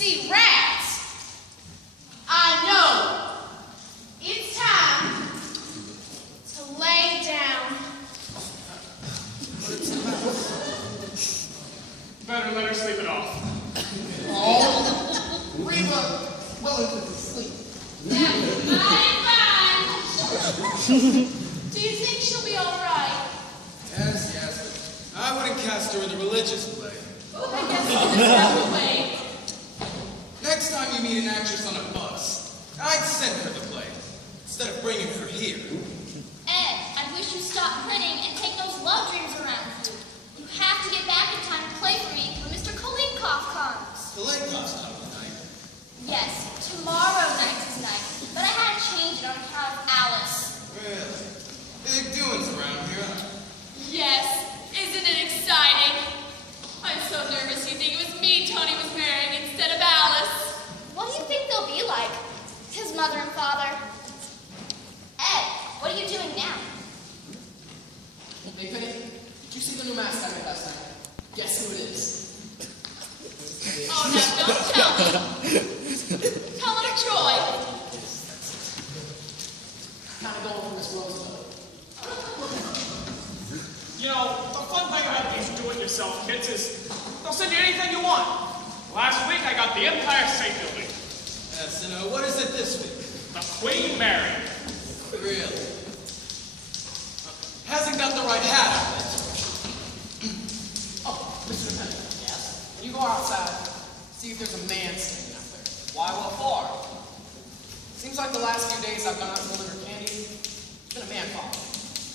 See rats. I know. It's time to lay down. Better let her sleep it off. Oh, Reba, Wellington is asleep. That's fine. Do you think she'll be all right? Yes, but I wouldn't cast her in a religious play. I guess I'll just have to wait. Next time you meet an actress on a bus, I'd send her the play, instead of bringing her here. Ed, I wish you'd stop printing and take those love dreams around with you. You have to get back in time to play for me when Mr. Kalinkov comes. Kalinkov's not tonight. Yes, tomorrow night's his night, but I had to change it on account of Alice. Really? Big doings around here, huh? Yes. Isn't it exciting? I'm so nervous you think it was me Tony was marrying instead of Alice. What do you think they'll be like? His mother and father. Ed, what are you doing now? Hey, Penny, did you see the new mask I made last night? Guess who it is? Oh, now don't tell me. Tell it to Troy. Kind of going for Miss Roosevelt. You know, the fun thing about these do-it-yourself kits is they'll send you anything you want. Last week I got the Empire State Building. Yes, and what is it this week? The Queen Mary. Really? Hasn't got the right hat on it. Oh, Mr. Penny. Yes? When you go outside, see if there's a man standing out there. Why, what for? Seems like the last few days I've gone out to deliver candy, there's been a man following me.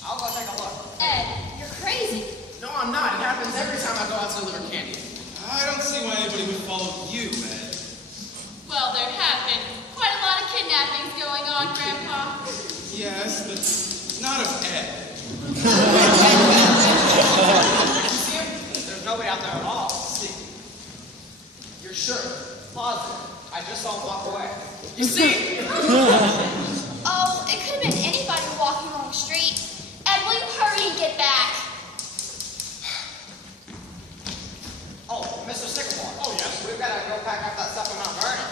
I'll go take a look. Ed, you're crazy. No, I'm not. It happens every time I go out to deliver candy. I don't see why anybody would follow you, Ed. Well, there have been quite a lot of kidnappings going on, Grandpa. Yes, but not of Ed. Did you see him? There's nobody out there at all. See? You're sure? Positive. I just saw him walk away. You see? Oh, it could have been anybody walking along the street. Ed, will you hurry and get back? Oh, Mr. Sycamore. Oh, yes? We've got to go pack up that stuff in Mount Vernon.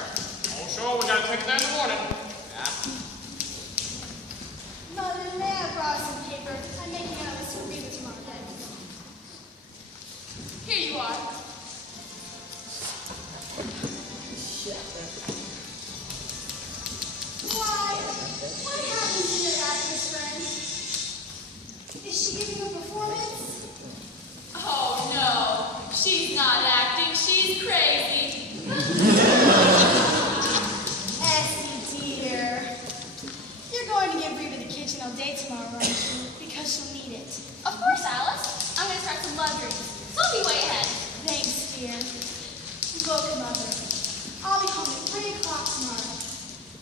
Oh, sure, we gotta take it there in the morning. Yeah. Mother, may I borrow some paper? I'm making out this for Reba tomorrow night. Here you are. Why? What happened to your actress friend? Is she giving a performance? Oh, no. She's not acting. She's crazy. Essie, dear. You're going to give Reba the kitchen all day tomorrow, aren't you? Because she'll need it. Of course, Alice. I'm going to start some love dreams. So I'll be way ahead. Thanks, dear. Look, Mother. I'll be home at 3 o'clock tomorrow.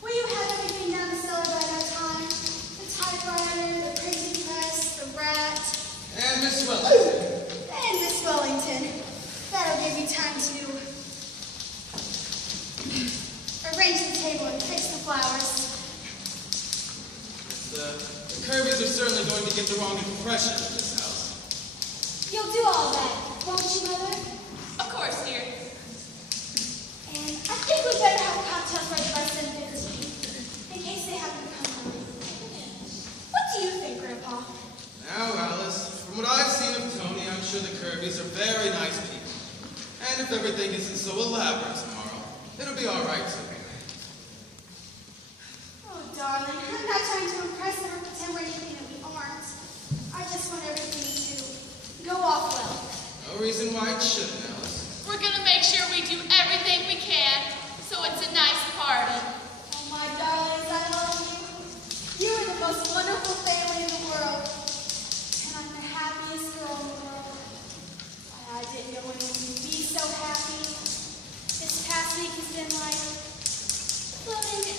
Will you have everything down the cellar by that time? The typewriter, the printing press, the rat. And Miss Wellington. And Miss Wellington. That'll give you time to arrange the table and fix the flowers. The Kirby's are certainly going to get the wrong impression of this house. You'll do all that, won't you, Mother? Of course, dear. And I think we better have cocktails ready by 7:15, in case they happen to come home. What do you think, Grandpa? Now, Alice, from what I've seen of Tony, I'm sure the Kirby's are very nice people. And if everything isn't so elaborate tomorrow, it'll be all right too. Oh, darling, I'm not trying to impress her or pretend we're anything that we aren't. I just want everything to go off well. No reason why it shouldn't, Alice. We're gonna make sure we do everything we can so it's a nice party. Oh, my darlings, I love you. You are the most wonderful family in the world. And I'm the happiest girl in the world. I didn't know anyone would be so happy. This past week has been like floating.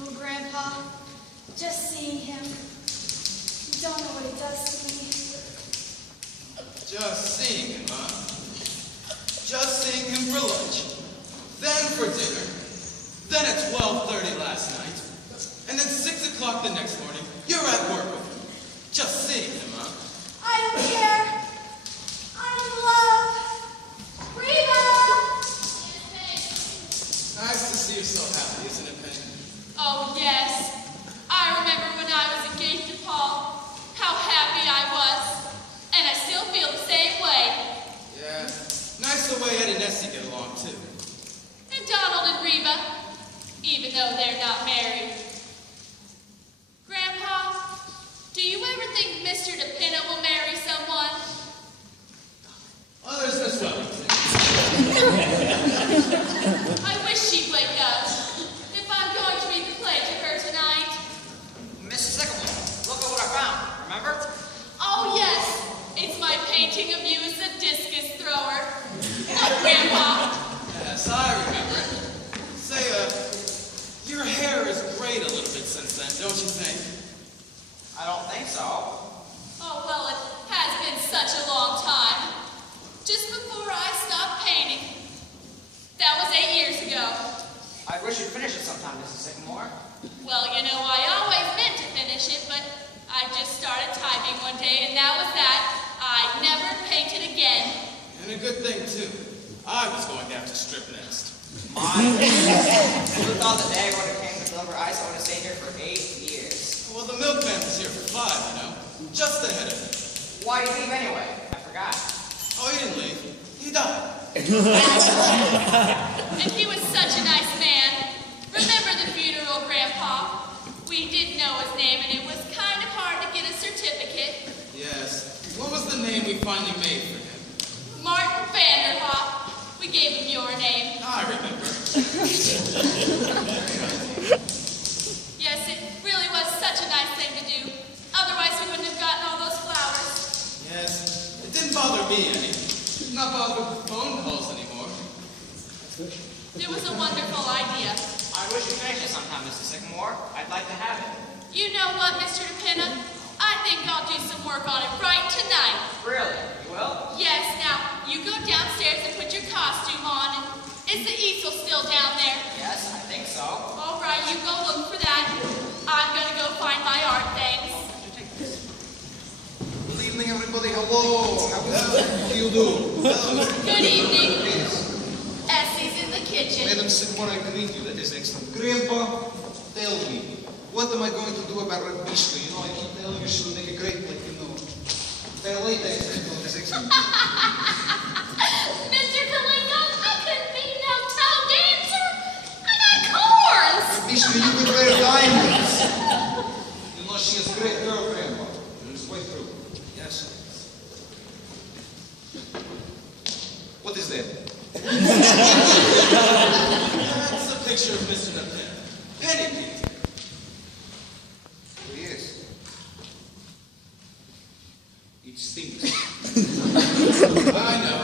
Oh, Grandpa, just seeing him. You don't know what it does to me. Just seeing him, huh? Just seeing him for lunch, then for dinner, then at 12:30 last night, and then 6 o'clock the next morning, you're at work with him. Just seeing him, huh? I don't care. I'm in love. Reba! the way Ed and Essie get along, too. And Donald and Reba, even though they're not married. Grandpa, do you ever think Mr. DePinna will marry someone? Others as well. I wish she'd wake up. If I'm going to read the play to her tonight. Mrs. Sycamore, look at what I found. Remember? Oh, yes. It's my painting of you as a discus thrower. Look, Grandpa. Yes, I remember it. Say, your hair has grayed a little bit since then, don't you think? I don't think so. Oh, well, it has been such a long time. Just before I stopped painting. That was 8 years ago. I wish you'd finish it sometime, Mrs. Sycamore. Well, you know, I always meant to finish it, but I just started typing one day, and that was that. I never painted again. And a good thing, too. I was going to have to strip next. Mine. Who thought the day when it came to deliver ice, I would have stayed here for 8 years. Well, the milkman was here for 5, you know. Just ahead of me. Why'd you leave anyway? I forgot. Oh, he didn't leave. He died. And he was such a nice man. Remember the funeral, Grandpa? We didn't know his name, and it was kind of hard to get a certificate. Yes. What was the name we finally made for him? Martin Vanderhoff. We gave him your name. I remember. Yes, it really was such a nice thing to do. Otherwise, we wouldn't have gotten all those flowers. Yes. It didn't bother me any. Not bother with phone calls anymore. It was a wonderful idea. I wish you'd finish it sometime, Mrs. Sycamore. I'd like to have it. You know what, Mr. DePinna? I think I'll do some work on it right tonight. Really? You will? Yes, now, you go downstairs and put your costume on. And is the easel still down there? Yes, I think so. All right, you go look for that. I'm going to go find my art things. Good evening, everybody. Hello. How do you do? Good evening. Essie's in the kitchen. Madam Sycamore, I greet you. That is excellent. Grandpa, tell me, what am I going to do about Red Beachley? You know, I keep telling you she'll make a great, like, you know, ballet dancer. That is excellent. Mr. Kalingo, I couldn't be no toe dancer. I got corns. Red Beachley, you could wear diamonds. You know, she is a great girl, Grandpa. Just wait through. Yes. What is that? That's a picture of Mr. DePinna. Penny painting. Oh, yes. It stinks. I know.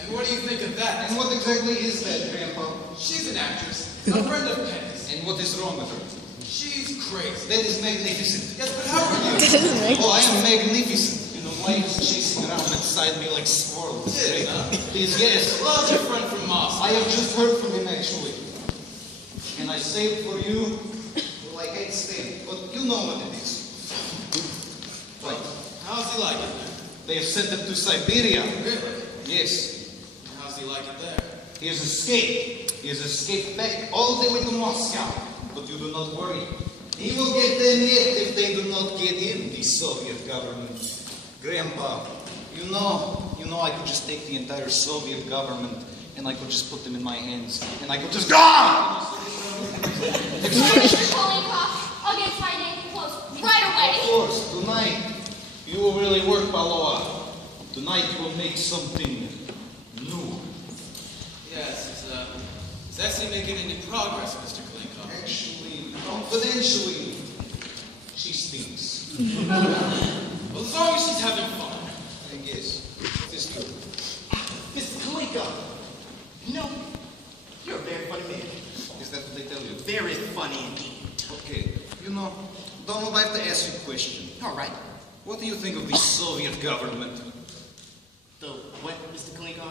And what do you think of that? And what exactly is that, Grandpa? She's an actress, a friend of Penny's. And what is wrong with her? She's crazy. That is magnificent. Yes, but how are you? Oh, I am magnificent. You know, life is chasing around inside me like swirls. Yes, huh? Yes. Well, how's your friend from Moscow? I have just heard from him, actually. And I saved for you. Well, I hate staying, but you know what it is. Right. How's he like it there? They have sent him to Siberia. Really? Yes. How's he like it there? He has escaped. He has escaped back all the way to Moscow. But you do not worry. He will get them yet if they do not get him, the Soviet government. Grandpa, you know, I could just take the entire Soviet government and I could just put them in my hands and I could just go! Mr. Kalingo, I'll get my name clothes right Of away. course, tonight you will really work, Paloa. Tonight you will make something new. Yes, is Essie making any progress, Mr. Kalinko? Actually, confidentially, she stinks. Well, as long as she's having fun. I guess. It is true. Mr. Kalinko, you know, you're a very funny man. Is that what they tell you? Very funny indeed. Okay. You know, Donald, I have to ask you a question. All right. What do you think of the Soviet government? The what, Mr. Kalinko?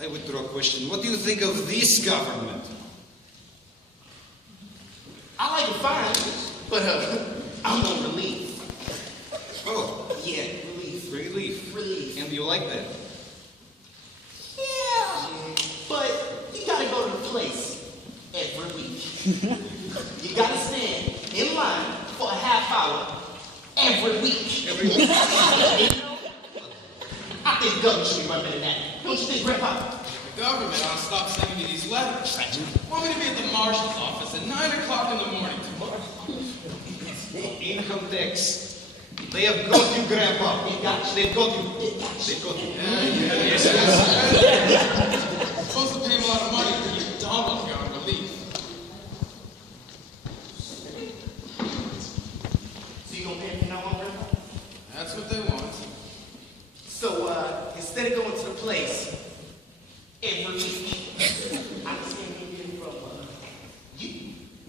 I withdraw a question. What do you think of this government? I like it fine, but I'm on relief. Oh, Yeah, relief. relief. Relief. And you like that? Yeah, but you gotta go to the place every week. You gotta stand in line for a half hour every week. Every week. You know? I think the government should be running that. Don't you think, Grandpa? The government ought to stop sending me these letters. Want me to be at the marshal's office at 9 o'clock in the morning tomorrow? Income tax. They have got you, Grandpa. They got you. They've got you. They've got you. Yes. Supposed to pay him a lot of money to keep Donald here on relief. So you gonna pay me now, Grandpa? That's what they want. So, instead of going to the place every week, I can see him getting from you.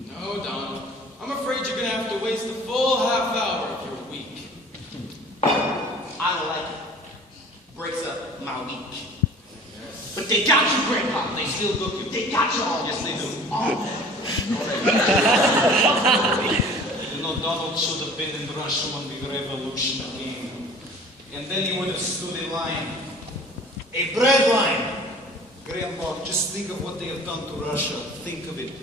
No, Donald. I'm afraid you're gonna have to waste a full half hour of your week. I don't like it. Breaks up my week. But they got you, Grandpa. They still got you. They got you all. Yes, they do. All. You know, Donald should have been in Russia when the revolution came. And then he would have stood in line. A bread line! Grandpa, just think of what they have done to Russia. Think of it.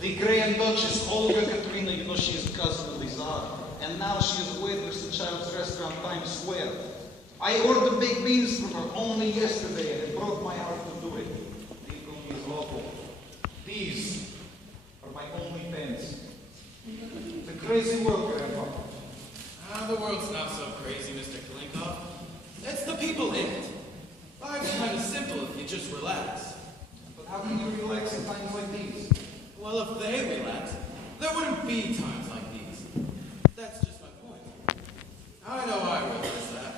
The Grand Duchess, Olga Katrina, you know, she is cousin of the Tsar. And now she is a waitress at Child's Restaurant, Times Square. I ordered baked beans for her only yesterday, and it broke my heart to do it. The economy is awful. These are my only pens. It's a crazy world, Grandpa. The world's not so crazy, Mr. Kalinkoff. It's the people in it. Life's kind of simple if you just relax. But how can you relax in times like these? Well, if they relax, there wouldn't be times like these. That's just my point. I know I realized that.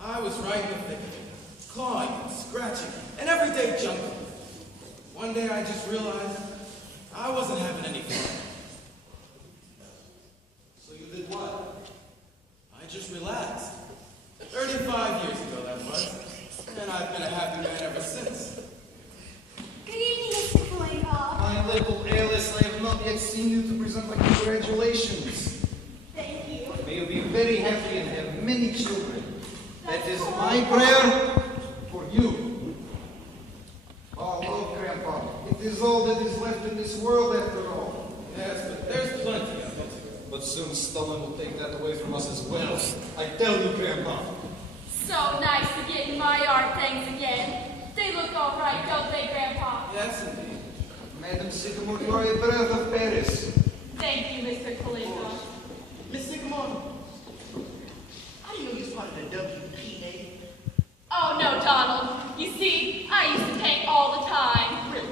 I was right in the thick of it, clawing and scratching, and everyday jumping. One day I just realized I wasn't having any fun. So you did what? I just relaxed. 35 years ago that was, and I've been a happy man ever since. Good evening, Mr. Kalinkoff. My little Alice, I have not yet seen you to present my congratulations. Thank you. May you be very happy and have many children. That is my prayer for you. Oh, love, Grandpa. It is all that is left in this world after all. Yes, but there's plenty of it. But soon Stalin will take that away from us as well. I tell you, Grandpa. So nice to get in my art things again. They look all right, don't they, Grandpa? Yes, indeed. Madam Sycamore, you are a breath of Paris. Thank you, Mr. Kalinko. Miss Sycamore, I didn't know you was part of the WPA. Oh, no, Donald. You see, I used to paint all the time. Really?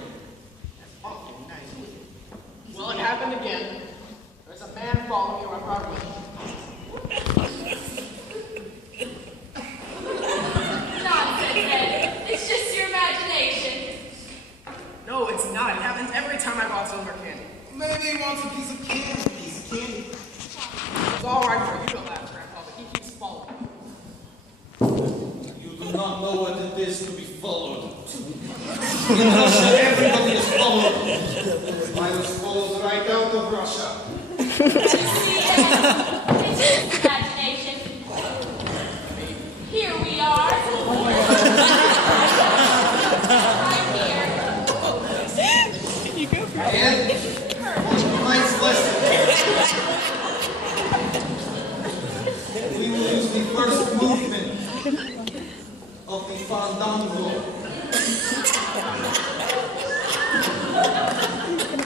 That's awfully nice. Well, it happened again. There's a man following you up our way. Nonsense, Ed. It's just your imagination. No, it's not. It happens every time I go out Silver Candy. Maybe he wants a piece of candy. It's all right for you to laugh, Grandpa, but he keeps following me. You do not know what it is to be followed. In Russia, everybody is followed. I was followed right out of Russia. You see, Ed, it's just imagination. Here we are. Right here. And tonight's lesson. We will use the first movement of the fandango.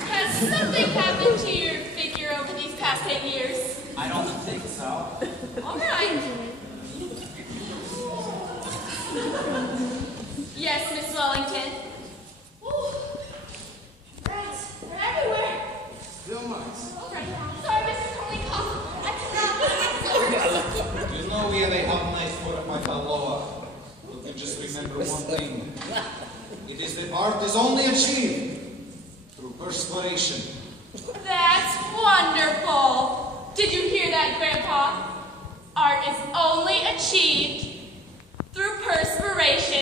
Has something happened to your figure over these past 10 years? I don't think so. All right. Yes, Miss Wellington. Ooh. Rats. They're everywhere. Still mice. All right. Sorry, Mr. Kalinkoff. I cannot. You know we have a hot night for my Kaloa. But you just remember one thing. It is that art is only achieved through perspiration. That's wonderful. Did you hear that, Grandpa? Art is only achieved through perspiration.